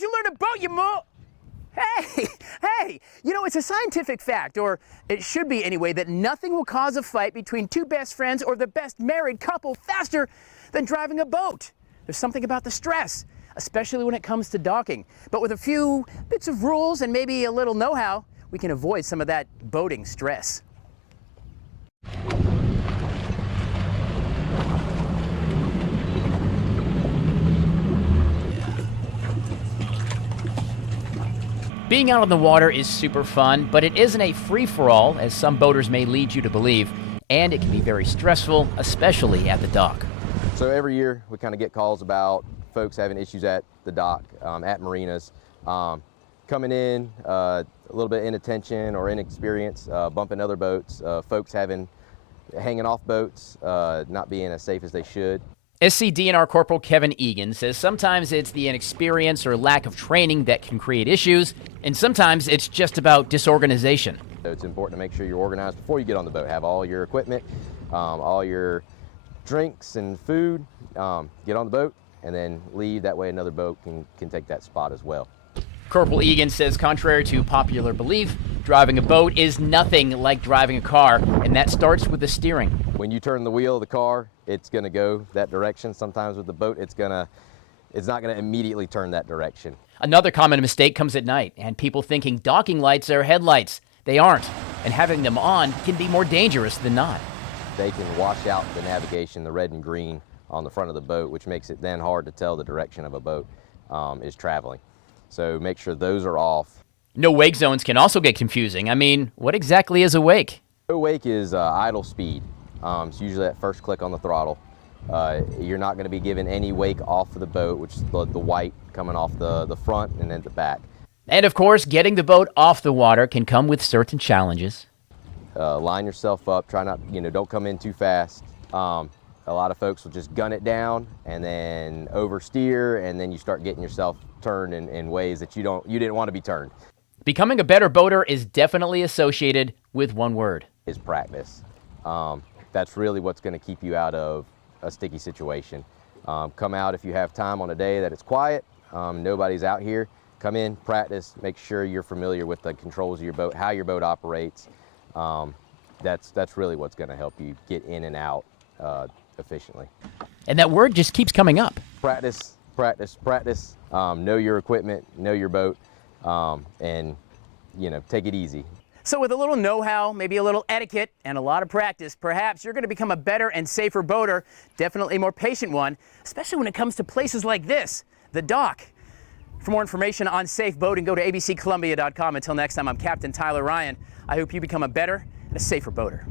How'd you learn to boat, you mo? Hey, you know, it's a scientific fact, or it should be anyway, that nothing will cause a fight between two best friends or the best married couple faster than driving a boat. There's something about the stress, especially when it comes to docking. But with a few bits of rules and maybe a little know-how, we can avoid some of that boating stress. Being out on the water is super fun, but it isn't a free-for-all, as some boaters may lead you to believe, and it can be very stressful, especially at the dock. So every year we kind of get calls about folks having issues at the dock, at marinas, coming in a little bit inattention or inexperience, bumping other boats, folks hanging off boats, not being as safe as they should. SCDNR Corporal Kevin Egan says sometimes it's the inexperience or lack of training that can create issues, and sometimes it's just about disorganization. So it's important to make sure you're organized before you get on the boat. Have all your equipment, all your drinks and food, get on the boat, and then leave. That way another boat can take that spot as well. Corporal Egan says contrary to popular belief, driving a boat is nothing like driving a car, and that starts with the steering. When you turn the wheel of the car, it's going to go that direction. Sometimes with the boat, it's not going to immediately turn that direction. Another common mistake comes at night, and people thinking docking lights are headlights. They aren't, and having them on can be more dangerous than not. They can wash out the navigation, the red and green on the front of the boat, which makes it then hard to tell the direction of a boat is traveling. So make sure those are off. No wake zones can also get confusing. I mean, what exactly is a wake? No wake is idle speed. It's usually that first click on the throttle. You're not going to be given any wake off of the boat, which is the white coming off the front and then the back. And of course, getting the boat off the water can come with certain challenges. Line yourself up. Try not, don't come in too fast. A lot of folks will just gun it down and then oversteer, and then you start getting yourself turned in ways that you didn't want to be turned. Becoming a better boater is definitely associated with one word. Is practice. That's really what's going to keep you out of a sticky situation. Come out if you have time on a day that it's quiet, nobody's out here. Come in, practice, make sure you're familiar with the controls of your boat, how your boat operates. That's really what's going to help you get in and out efficially. And that word just keeps coming up. Practice, practice, practice. Know your equipment, know your boat, and take it easy. So with a little know-how, maybe a little etiquette, and a lot of practice, perhaps you're going to become a better and safer boater, definitely a more patient one, especially when it comes to places like this, the dock. For more information on safe boating, go to abccolumbia.com. Until next time, I'm Captain Tyler Ryan. I hope you become a better and a safer boater.